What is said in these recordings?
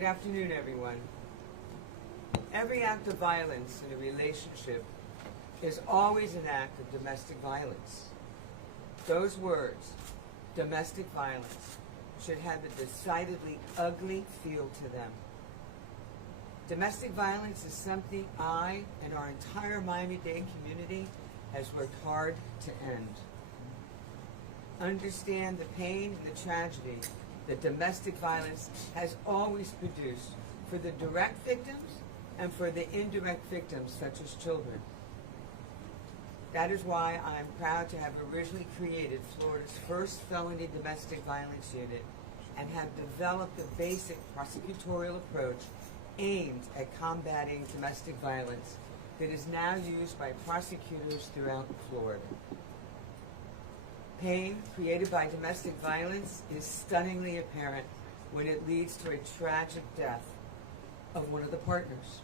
Good afternoon, everyone. Every act of violence in a relationship is always an act of domestic violence. Those words, domestic violence, should have a decidedly ugly feel to them. Domestic violence is something I and our entire Miami-Dade community has worked hard to end. Understand the pain and the tragedy that domestic violence has always produced for the direct victims and for the indirect victims, such as children. That is why I am proud to have originally created Florida's first felony domestic violence unit and have developed a basic prosecutorial approach aimed at combating domestic violence that is now used by prosecutors throughout Florida. Pain created by domestic violence is stunningly apparent when it leads to a tragic death of one of the partners.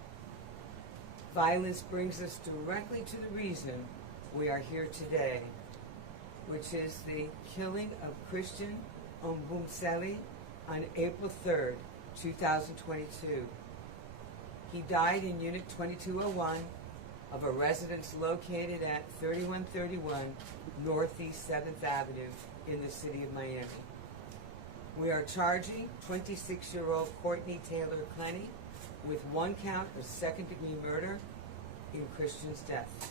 Violence brings us directly to the reason we are here today, which is the killing of Christian Ombumseli on April 3rd, 2022. He died in Unit 2201 of a residence located at 3131 Northeast 7th Avenue in the city of Miami. We are charging 26-year-old Courtney Clenney with one count of second-degree murder in Christian's death.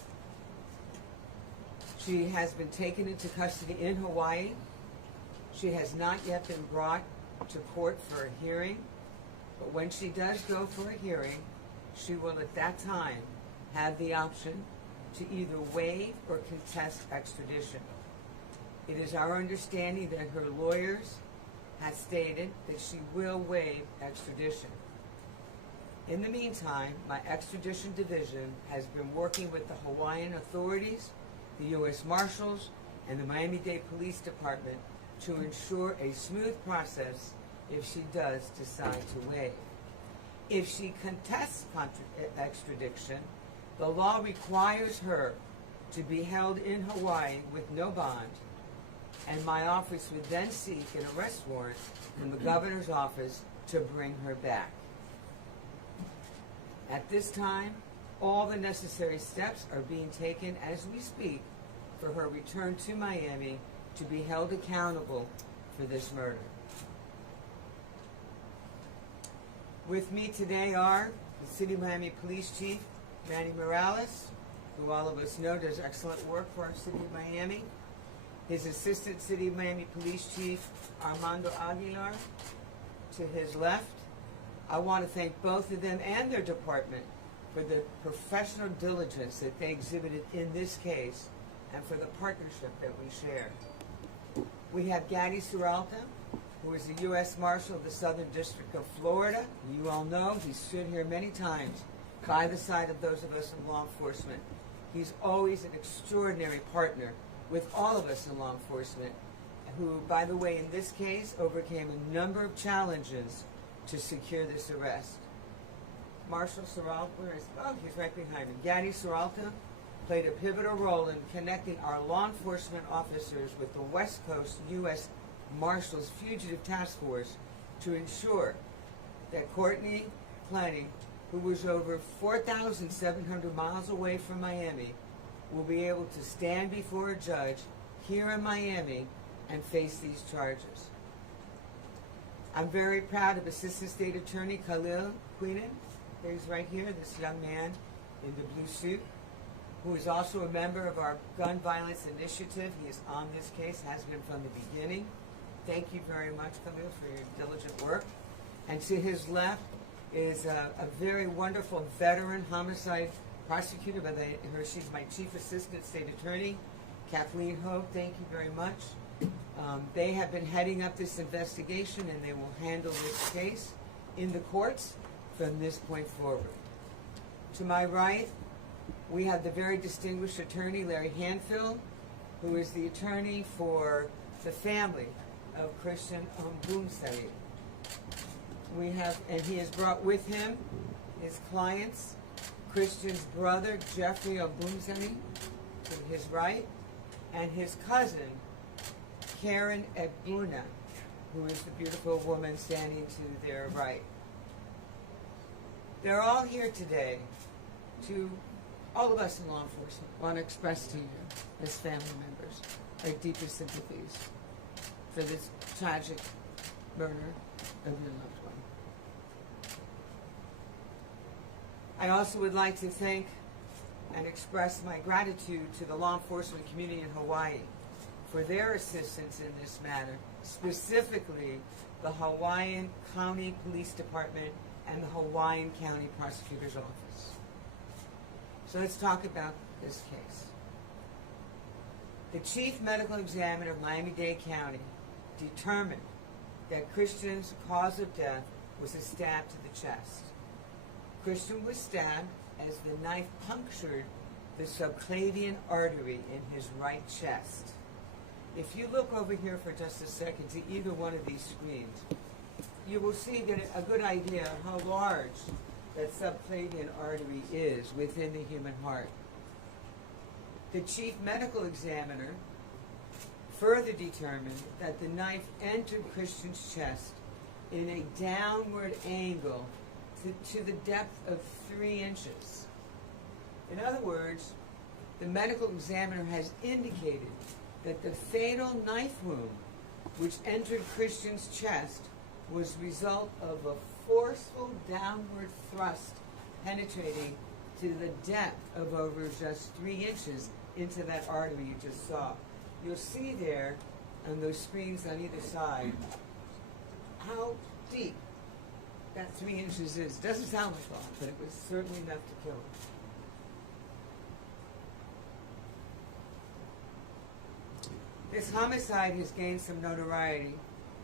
She has been taken into custody in Hawaii. She has not yet been brought to court for a hearing, but when she does go for a hearing, she will at that time have the option to either waive or contest extradition. It is our understanding that her lawyers have stated that she will waive extradition. In the meantime, my extradition division has been working with the Hawaiian authorities, the U.S. Marshals, and the Miami-Dade Police Department to ensure a smooth process if she does decide to waive. If she contests extradition, the law requires her to be held in Hawaii with no bond, and my office would then seek an arrest warrant from the governor's office to bring her back. At this time, all the necessary steps are being taken as we speak for her return to Miami to be held accountable for this murder. With me today are the City of Miami Police Chief, Manny Morales, who all of us know does excellent work for our City of Miami. His Assistant City of Miami Police Chief, Armando Aguilar, to his left. I want to thank both of them and their department for the professional diligence that they exhibited in this case and for the partnership that we share. We have Gaddy Suralta, who is the U.S. Marshal of the Southern District of Florida. You all know he stood here many times by the side of those of us in law enforcement. He's always an extraordinary partner with all of us in law enforcement, who, by the way, in this case, overcame a number of challenges to secure this arrest. Marshal Suralta, he's right behind him. Gaddy Suralta played a pivotal role in connecting our law enforcement officers with the West Coast U.S. Marshals Fugitive Task Force to ensure that Courtney Clenney, who was over 4,700 miles away from Miami, will be able to stand before a judge here in Miami and face these charges. I'm very proud of Assistant State Attorney Khalil Queenan. He's right here, this young man in the blue suit, who is also a member of our Gun Violence Initiative. He is on this case, has been from the beginning. Thank you very much, Khalil, for your diligent work. And to his left is a very wonderful veteran homicide prosecutor. She's my Chief Assistant State Attorney, Kathleen Hogue. Thank you very much. They have been heading up this investigation, and they will handle this case in the courts from this point forward. To my right, we have the very distinguished attorney, Larry Hanfield, who is the attorney for the family of Christian Ombumseli. And he has brought with him his clients, Christian's brother, Jeffrey Ombumseli, to his right, and his cousin, Karen Egbuna, who is the beautiful woman standing to their right. They're all here today to, all of us in law enforcement, want to express to you, as family members, our deepest sympathies for this tragic murder of your loved one. I also would like to thank and express my gratitude to the law enforcement community in Hawaii for their assistance in this matter, specifically the Hawaiian County Police Department and the Hawaiian County Prosecutor's Office. So let's talk about this case. The Chief Medical Examiner of Miami-Dade County determined that Christian's cause of death was a stab to the chest. Christian was stabbed as the knife punctured the subclavian artery in his right chest. If you look over here for just a second to either one of these screens, you will see that a good idea of how large that subclavian artery is within the human heart. The chief medical examiner further determined that the knife entered Christian's chest in a downward angle to the depth of 3 inches. In other words, the medical examiner has indicated that the fatal knife wound which entered Christian's chest was the result of a forceful downward thrust penetrating to the depth of over just 3 inches into that artery you just saw. You'll see there on those screens on either side how deep that 3 inches is. Doesn't sound like a lot, but it was certainly enough to kill him. This homicide has gained some notoriety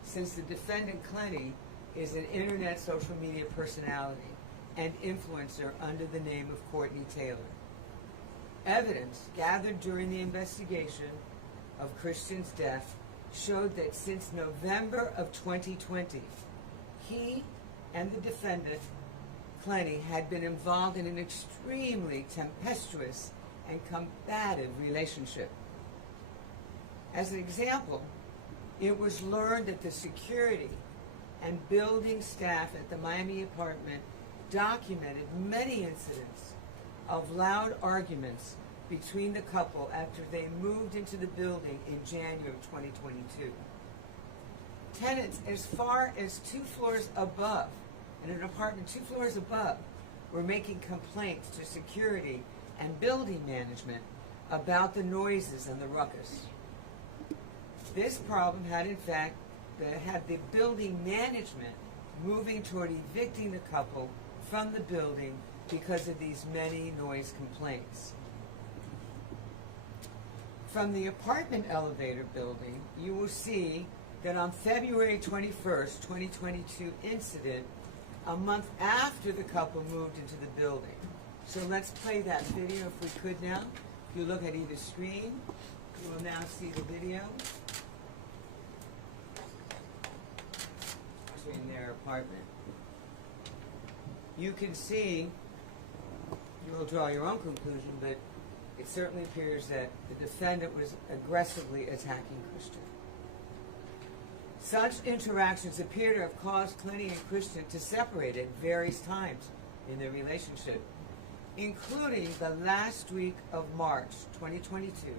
since the defendant, Clenney, is an internet social media personality and influencer under the name of Courtney Taylor. Evidence gathered during the investigation of Christian's death showed that since November of 2020, he and the defendant, Clenney, had been involved in an extremely tempestuous and combative relationship. As an example, it was learned that the security and building staff at the Miami apartment documented many incidents of loud arguments between the couple after they moved into the building in January of 2022. Tenants as far as 2 floors above, in an apartment 2 floors above, were making complaints to security and building management about the noises and the ruckus. This problem had, in fact, had the building management moving toward evicting the couple from the building because of these many noise complaints. From the apartment elevator building, you will see that on February 21st, 2022 incident, a month after the couple moved into the building. So let's play that video if we could now. If you look at either screen, you will now see the video. In their apartment. You can see, you will draw your own conclusion, but it certainly appears that the defendant was aggressively attacking Christian. Such interactions appear to have caused Clenney and Christian to separate at various times in their relationship, including the last week of March 2022,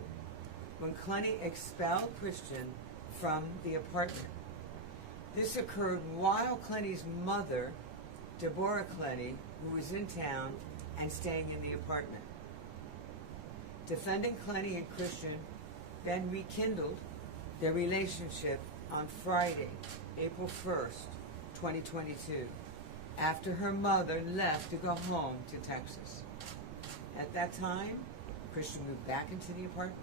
when Clenney expelled Christian from the apartment. This occurred while Clenney's mother, Deborah Clenney, who was in town and staying in the apartment. Defendant Clenney and Christian then rekindled their relationship on Friday, April 1st, 2022, after her mother left to go home to Texas. At that time, Christian moved back into the apartment.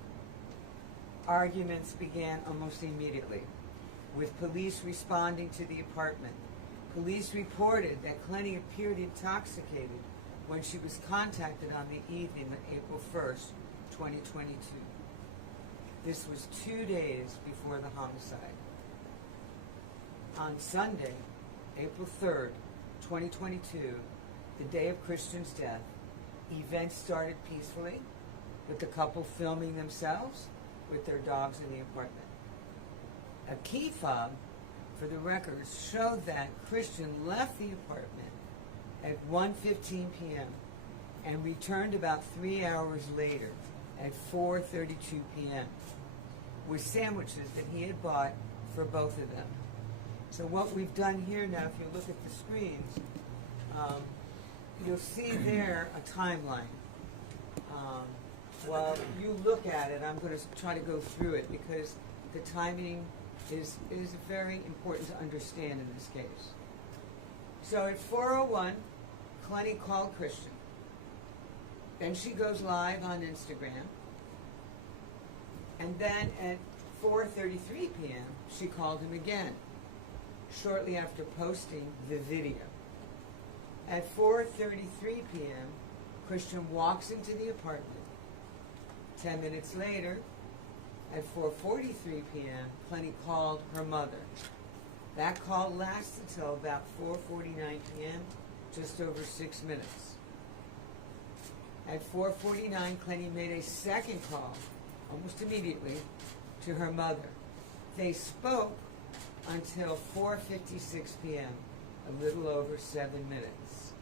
Arguments began almost immediately, with police responding to the apartment. Police reported that Clenney appeared intoxicated when she was contacted on the evening of April 1st, 2022. This was 2 days before the homicide. On Sunday, April 3rd, 2022, the day of Christian's death, events started peacefully, with the couple filming themselves with their dogs in the apartment. A key fob for the records showed that Christian left the apartment at 1:15 p.m. and returned about 3 hours later at 4:32 p.m. with sandwiches that he had bought for both of them. So what we've done here now, if you look at the screens, you'll see there a timeline. While you look at it, I'm going to try to go through it because the timing is very important to understand in this case. So at 4:01, Clenney called Christian. Then she goes live on Instagram. And then at 4:33 p.m., she called him again, shortly after posting the video. At 4:33 p.m., Christian walks into the apartment. 10 minutes later, at 4:43 p.m., Clenney called her mother. That call lasted until about 4:49 p.m., just over 6 minutes. At 4:49, Clenney made a second call, almost immediately, to her mother. They spoke until 4:56 p.m., a little over 7 minutes.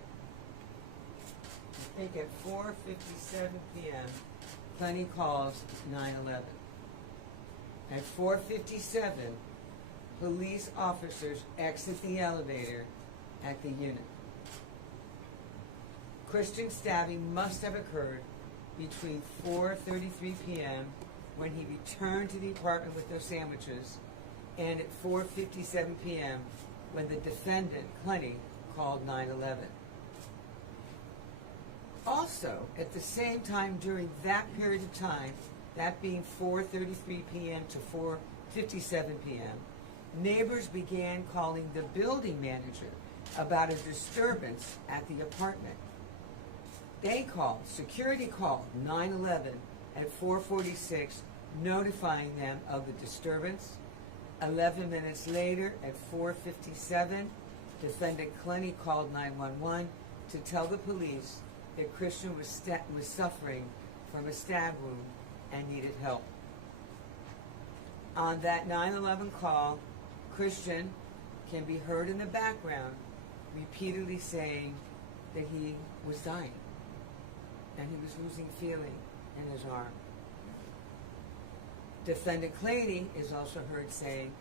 I think at 4:57 p.m., Clenney calls 911. At 4:57, police officers exit the elevator at the unit. Christian's stabbing must have occurred between 4:33 p.m. when he returned to the apartment with those sandwiches and at 4:57 p.m. when the defendant, Clenney, called 911. Also, at the same time during that period of time, that being 4:33 p.m. to 4:57 p.m., neighbors began calling the building manager about a disturbance at the apartment. Security called 911 at 4:46, notifying them of the disturbance. 11 minutes later, at 4:57, defendant Clenney called 911 to tell the police that Christian was suffering from a stab wound and needed help. On that 911 call, Christian can be heard in the background repeatedly saying that he was dying and he was losing feeling in his arm. Defendant Clenney is also heard saying,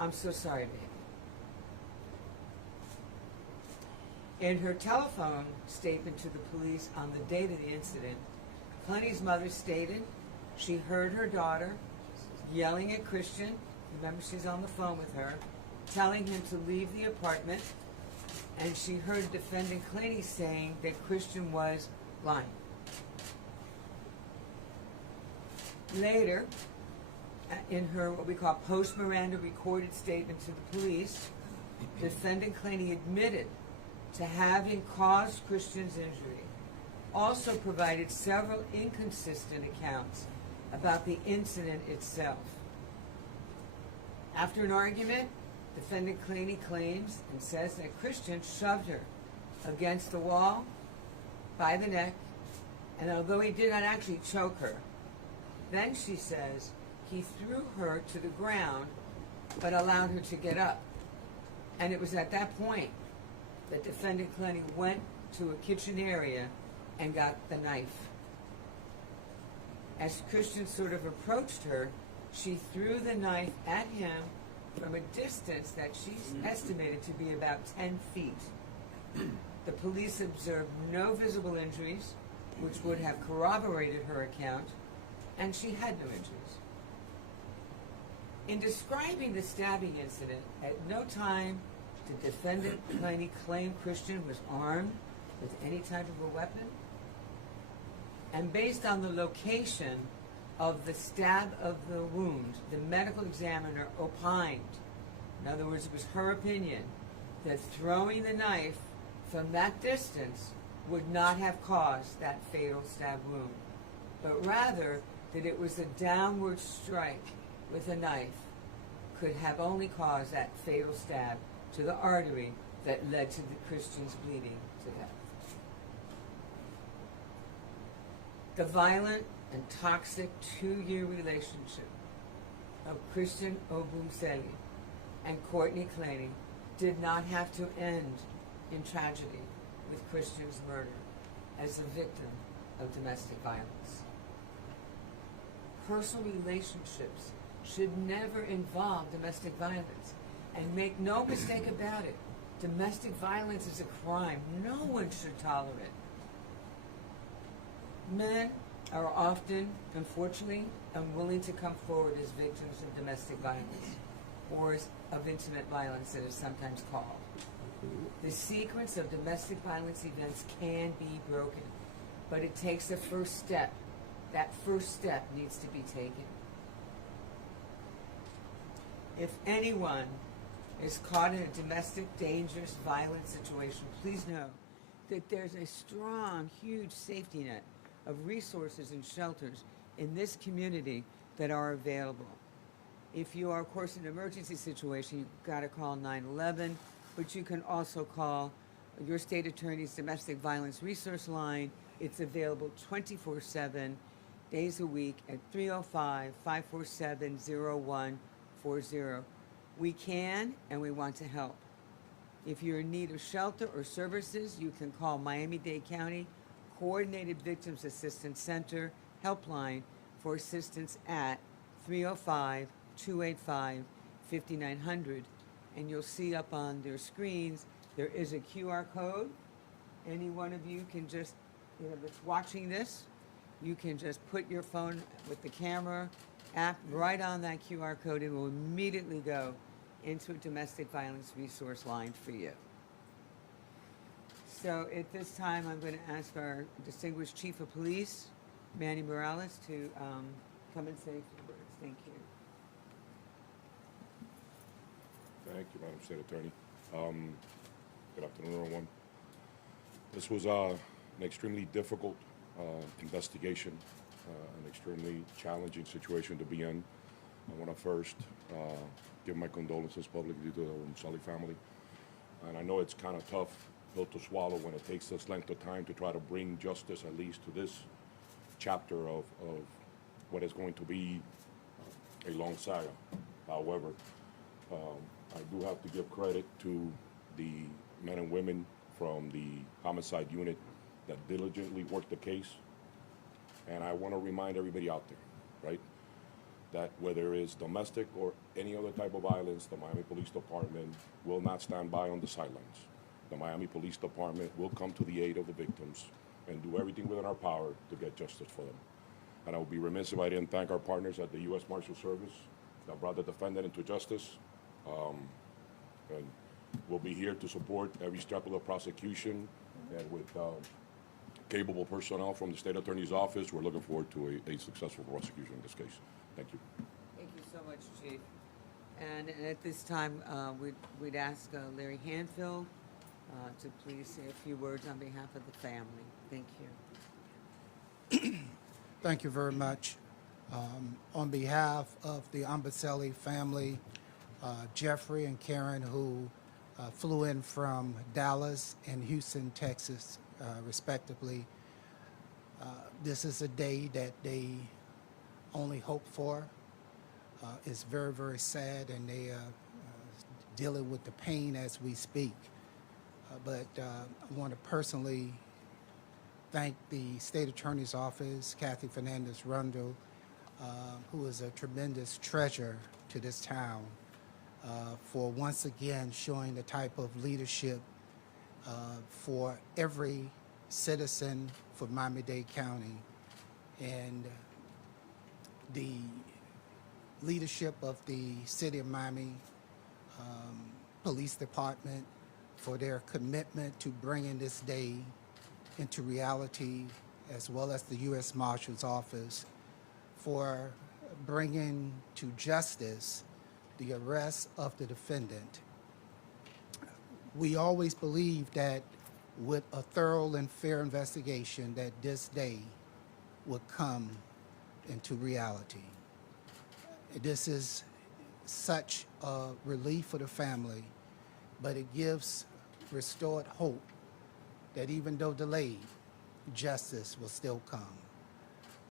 "I'm so sorry, baby." In her telephone statement to the police on the date of the incident, Clenney's mother stated she heard her daughter yelling at Christian, remember she's on the phone with her, telling him to leave the apartment, and she heard defendant Clenney saying that Christian was lying. Later, in her what we call post-Miranda recorded statement to the police, defendant Clenney admitted to having caused Christian's injury, also provided several inconsistent accounts about the incident itself. After an argument, defendant Clenney claims and says that Christian shoved her against the wall by the neck, and although he did not actually choke her, then she says he threw her to the ground but allowed her to get up. And it was at that point that defendant Clenney went to a kitchen area and got the knife. As Christian sort of approached her, she threw the knife at him from a distance that she's estimated to be about 10 feet. The police observed no visible injuries, which would have corroborated her account, and she had no injuries. In describing the stabbing incident, at no time did defendant Clenney claim Christian was armed with any type of a weapon. And based on the location of the stab of the wound, the medical examiner opined, in other words, it was her opinion, that throwing the knife from that distance would not have caused that fatal stab wound, but rather that it was a downward strike with a knife could have only caused that fatal stab to the artery that led to the Christian's bleeding to death. The violent and toxic 2-year relationship of Christian Obumseli and Courtney Clenney did not have to end in tragedy with Christian's murder as a victim of domestic violence. Personal relationships should never involve domestic violence. And make no mistake about it, domestic violence is a crime no one should tolerate. Men are often, unfortunately, unwilling to come forward as victims of domestic violence, or of intimate violence, that is sometimes called. The sequence of domestic violence events can be broken, but it takes a first step. That first step needs to be taken. If anyone is caught in a domestic, dangerous, violent situation, please know that there's a strong, huge safety net of resources and shelters in this community that are available. If you are, of course, in an emergency situation, you've got to call 911, but you can also call your state attorney's domestic violence resource line. It's available 24/7, days a week at 305-547-0140. We can and we want to help. If you're in need of shelter or services, you can call Miami-Dade County Coordinated Victims Assistance Center helpline for assistance at 305-285-5900. And you'll see up on their screens, there is a QR code. Any one of you can just, that's watching this, you can just put your phone with the camera app right on that QR code. It will immediately go into a domestic violence resource line for you. So at this time, I'm going to ask our distinguished Chief of Police, Manny Morales, to come and say a few words. Thank you. Thank you, Madam State Attorney. Good afternoon, everyone. This was an extremely difficult investigation, an extremely challenging situation to be in. I want to first give my condolences publicly to the Sully family. And I know it's kind of tough pill to swallow when it takes this length of time to try to bring justice, at least to this chapter of what is going to be a long saga. However, I do have to give credit to the men and women from the homicide unit that diligently worked the case. And I want to remind everybody out there, right, that whether it's domestic or any other type of violence, the Miami Police Department will not stand by on the sidelines. The Miami Police Department will come to the aid of the victims and do everything within our power to get justice for them. And I would be remiss if I didn't thank our partners at the U.S. Marshal Service that brought the defendant into justice. And we'll be here to support every step of the prosecution, and with capable personnel from the State Attorney's Office, we're looking forward to a successful prosecution in this case. Thank you. Thank you so much, Chief. And at this time, we'd ask Larry Hanfield to please say a few words on behalf of the family. Thank you. Thank you very much. On behalf of the Ambaselli family, Jeffrey and Karen, who flew in from Dallas and Houston, Texas, respectively, this is a day that they only hope for. It's very, very sad, and they are dealing with the pain as we speak. But I want to personally thank the State Attorney's Office, Kathy Fernandez-Rundle, who is a tremendous treasure to this town, for once again showing the type of leadership for every citizen for Miami-Dade County, and the leadership of the City of Miami Police Department for their commitment to bringing this day into reality, as well as the U.S. Marshal's Office for bringing to justice the arrest of the defendant. We always believed that with a thorough and fair investigation that this day would come into reality. This is such a relief for the family, but it gives restored hope that even though delayed, justice will still come.